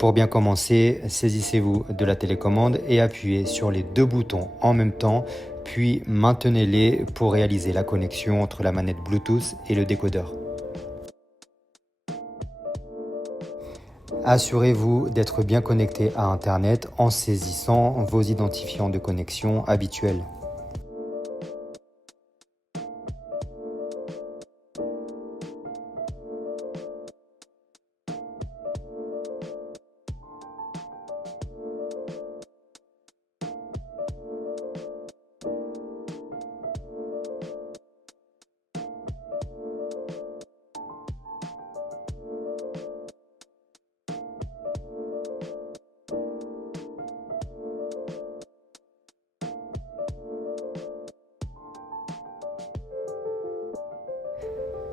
Pour bien commencer, saisissez-vous de la télécommande et appuyez sur les deux boutons en même temps, puis maintenez-les pour réaliser la connexion entre la manette Bluetooth et le décodeur. Assurez-vous d'être bien connecté à Internet en saisissant vos identifiants de connexion habituels.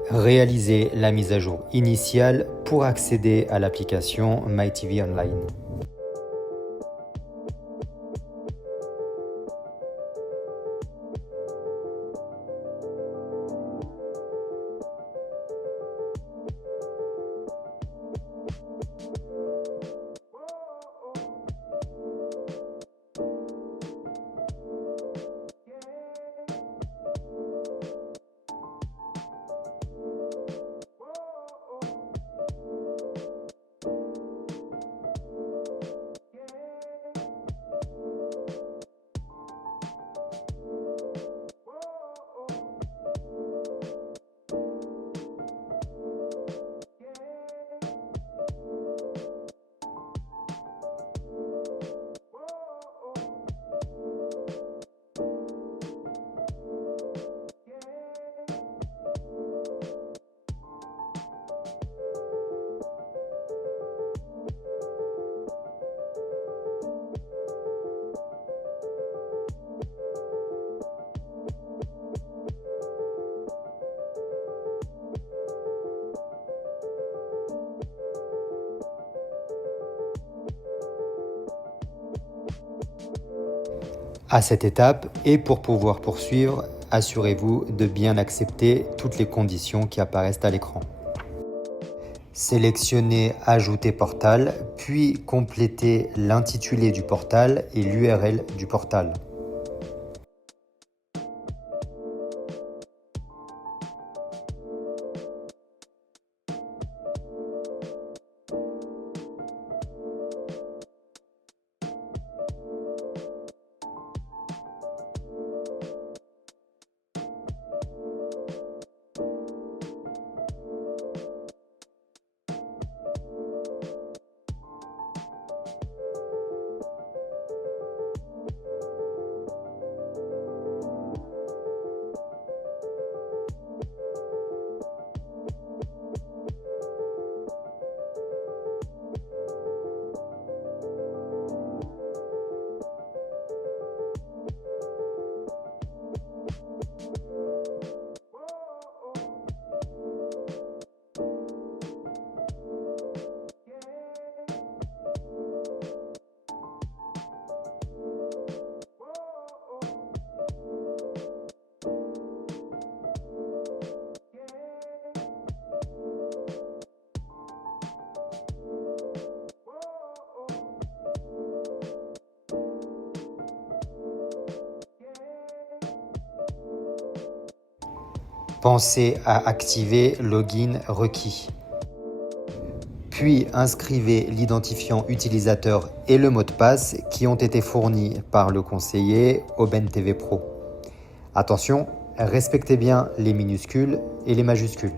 Réalisez la mise à jour initiale pour accéder à l'application MyTV Online. À cette étape, et pour pouvoir poursuivre, assurez-vous de bien accepter toutes les conditions qui apparaissent à l'écran. Sélectionnez Ajouter portal, puis complétez l'intitulé du portal et l'URL du portal. Pensez à activer Login requis. Puis inscrivez l'identifiant utilisateur et le mot de passe qui ont été fournis par le conseiller Aubaine TV Pro. Attention, respectez bien les minuscules et les majuscules.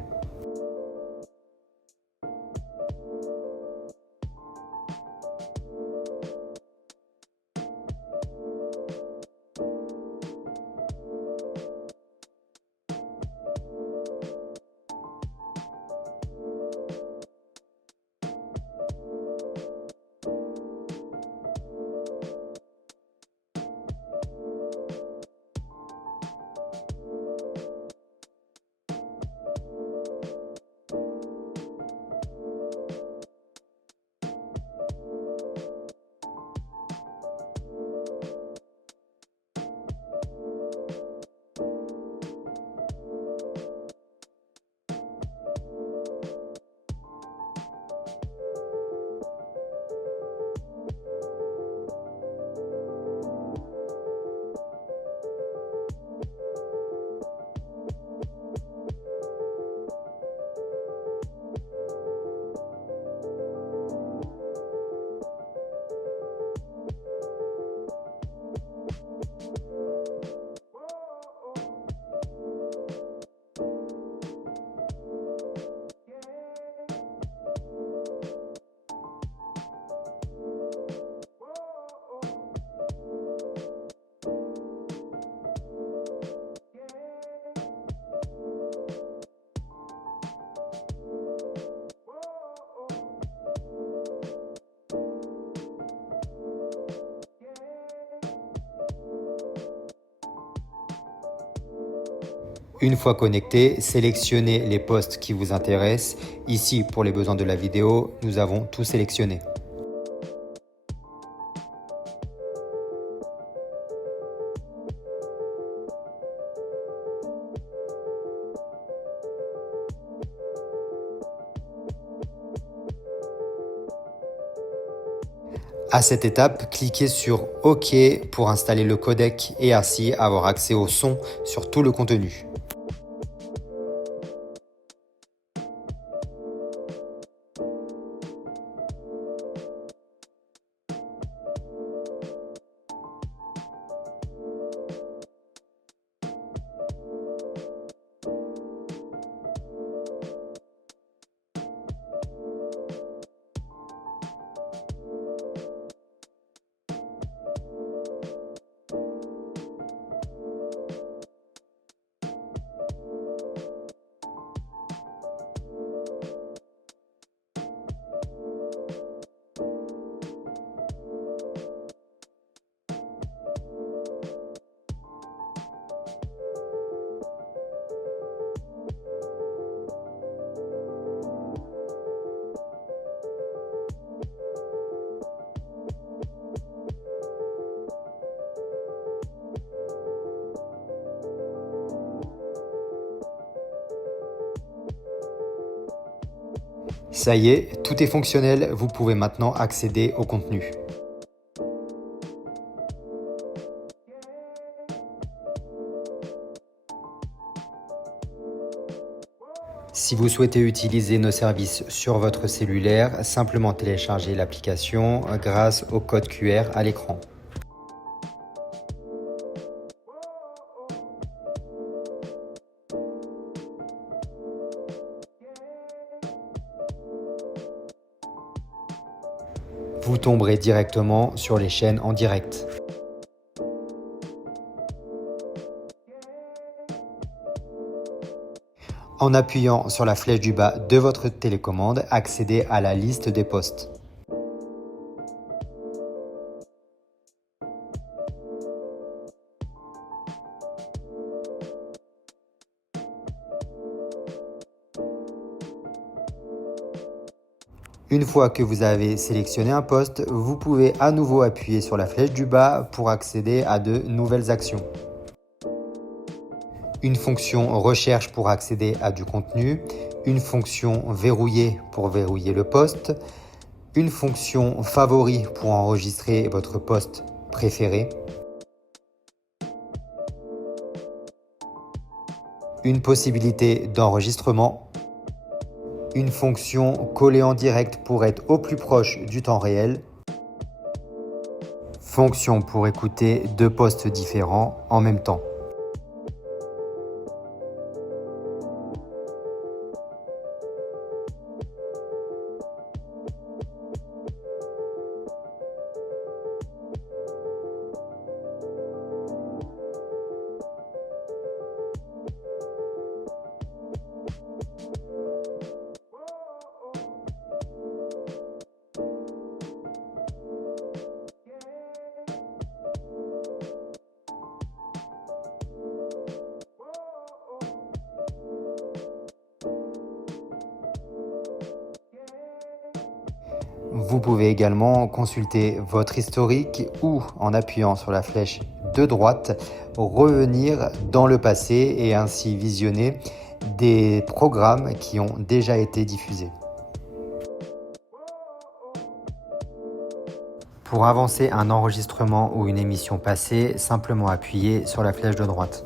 Une fois connecté, sélectionnez les posts qui vous intéressent. Ici, pour les besoins de la vidéo, nous avons tout sélectionné. À cette étape, cliquez sur OK pour installer le codec et ainsi avoir accès au son sur tout le contenu. Ça y est, tout est fonctionnel, vous pouvez maintenant accéder au contenu. Si vous souhaitez utiliser nos services sur votre cellulaire, simplement téléchargez l'application grâce au code QR à l'écran. Vous tomberez directement sur les chaînes en direct. En appuyant sur la flèche du bas de votre télécommande, accédez à la liste des posts. Une fois que vous avez sélectionné un post, vous pouvez à nouveau appuyer sur la flèche du bas pour accéder à de nouvelles actions. Une fonction recherche pour accéder à du contenu, une fonction verrouiller pour verrouiller le post, une fonction favori pour enregistrer votre post préféré, une possibilité d'enregistrement, une fonction coller en direct pour être au plus proche du temps réel, fonction pour écouter deux posts différents en même temps. Vous pouvez également consulter votre historique ou, en appuyant sur la flèche de droite, revenir dans le passé et ainsi visionner des programmes qui ont déjà été diffusés. Pour avancer un enregistrement ou une émission passée, simplement appuyez sur la flèche de droite.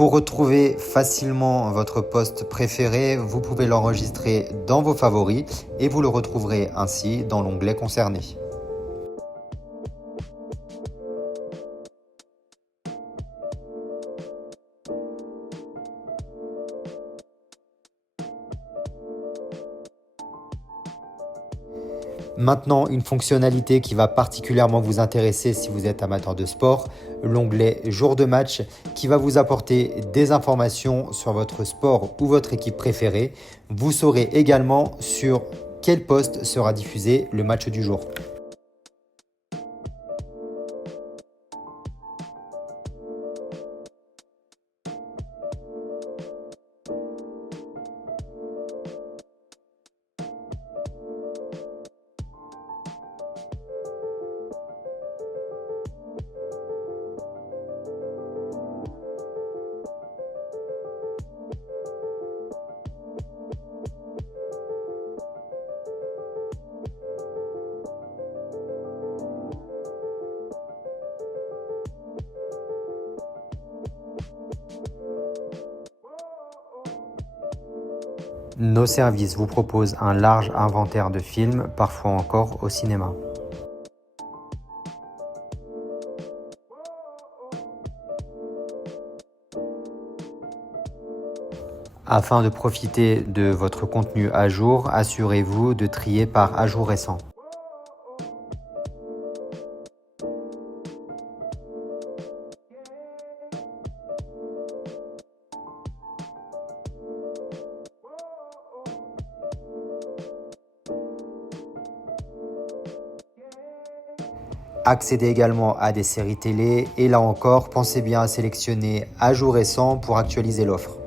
Pour retrouver facilement votre post préféré, vous pouvez l'enregistrer dans vos favoris et vous le retrouverez ainsi dans l'onglet concerné. Maintenant, une fonctionnalité qui va particulièrement vous intéresser si vous êtes amateur de sport, l'onglet jour de match qui va vous apporter des informations sur votre sport ou votre équipe préférée. Vous saurez également sur quel poste sera diffusé le match du jour. Nos services vous proposent un large inventaire de films, parfois encore au cinéma. Afin de profiter de votre contenu à jour, assurez-vous de trier par à jour récent. Accédez également à des séries télé et là encore, pensez bien à sélectionner à jour récent pour actualiser l'offre.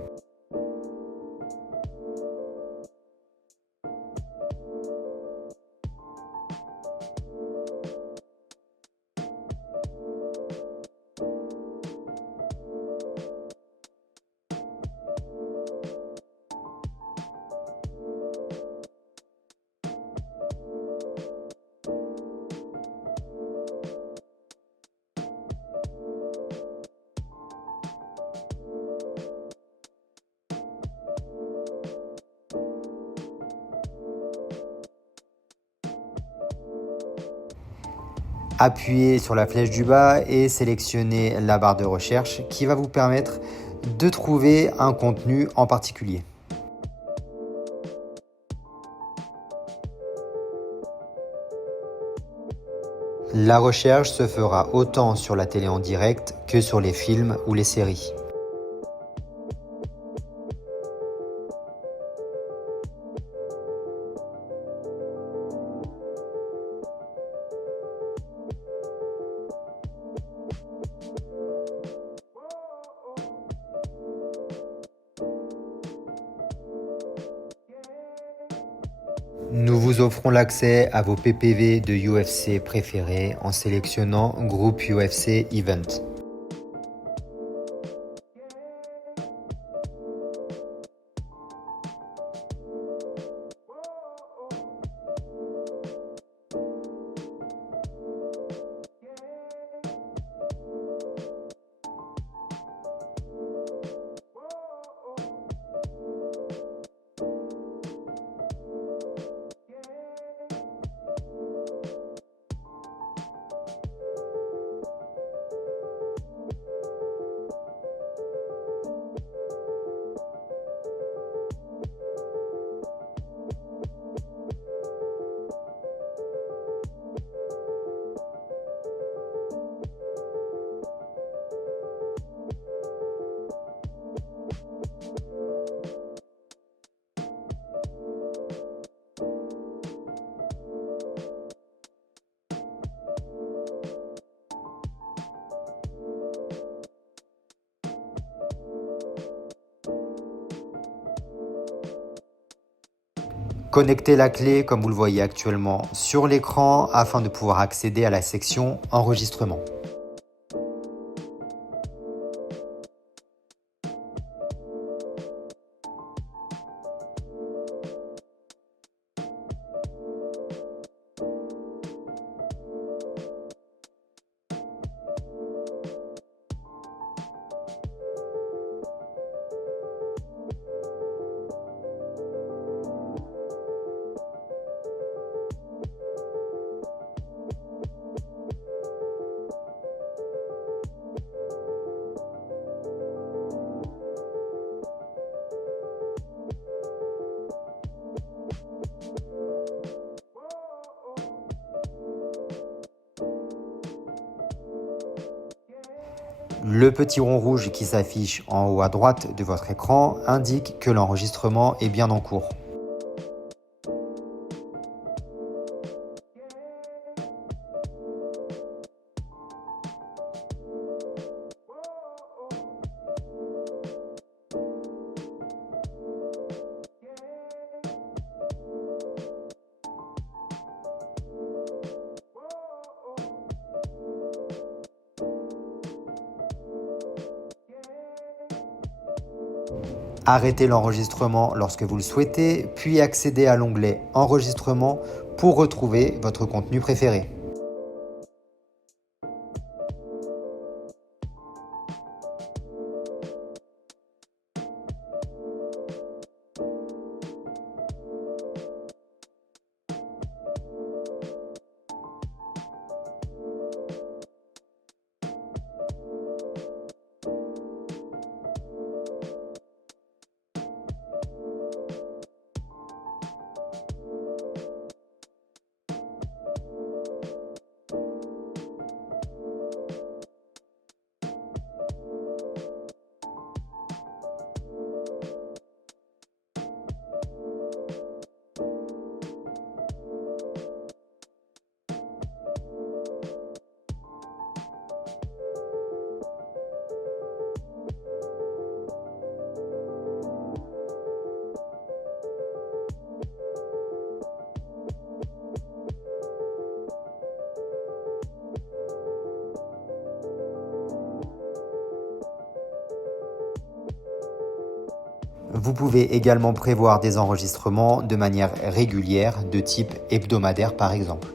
Appuyez sur la flèche du bas et sélectionnez la barre de recherche qui va vous permettre de trouver un contenu en particulier. La recherche se fera autant sur la télé en direct que sur les films ou les séries. Nous vous offrons l'accès à vos PPV de UFC préférés en sélectionnant Groupe UFC Event. Connectez la clé comme vous le voyez actuellement sur l'écran afin de pouvoir accéder à la section enregistrement. Le petit rond rouge qui s'affiche en haut à droite de votre écran indique que l'enregistrement est bien en cours. Arrêtez l'enregistrement lorsque vous le souhaitez, puis accédez à l'onglet Enregistrement pour retrouver votre contenu préféré. Vous pouvez également prévoir des enregistrements de manière régulière, de type hebdomadaire par exemple.